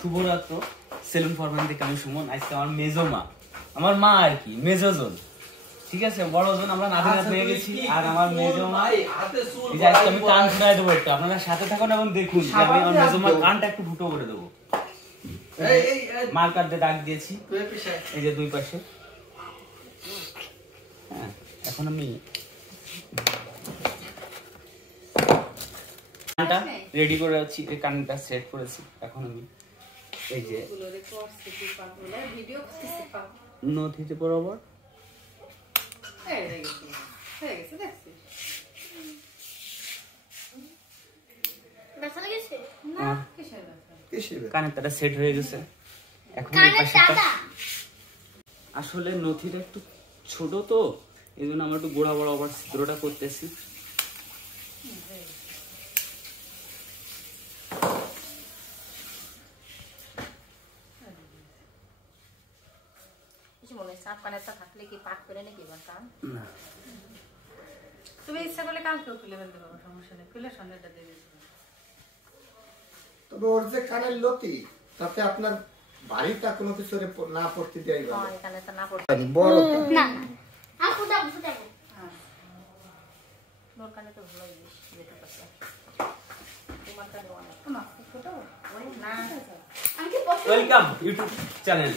শুভরাত্র। Salon foreman থেকে আমি সুমন। আজকে আমার মেজো মা, আমার মা আর কি, মেজোজন, ঠিক আছে, বড়জন আমরা নাতি নাতনি হয়ে গেছি। আর আমার মেজো মা, আজকে আমি কান ফুটাই দেবো একটু, আপনারা সাথে থাকুন এবং দেখুন যে আমি আমার মেজো মার কানটা একটু ফুটো করে দেবো। মার্কার দিয়ে দাগ দিয়েছি এই যে দুই পাশে। হ্যাঁ, এখন আমি কানটা রেডি করে রাখছি, এই কানটা সেট করেছি। এখন আমি এই যে নথিতে বরাবর কানেরটা সেট হয়ে গেছে। এখন আসলে নথিটা একটু ছোট তো, এই জন্য আমরা একটু গোড়া বরাবর ছিদ্রটা করতেছি। থাকলে কি পাক করে নাকি কান? তুমি ইচ্ছা করলে কালকেও খুলে ফেলতে পারো, সমস্যা নেই, খুলে সন্ধ্যাটা দিয়ে দিতে। তবে ওর যে কানের লতি, তাতে আপনার বাড়িটা কোনো কিছু না পড়তে দেয় ভালো। হ্যাঁ, এখানে তো না পড়তে বড় না না আর ফুটাবো ফুটাবো। হ্যাঁ, তোর কানে তো ভালোই বেশ যেতে পারছে। তোমার কানে অনেক না ফুটাবো। ওই না, আমি কি বসে ওয়েলকাম ইউটিউব চ্যানেল।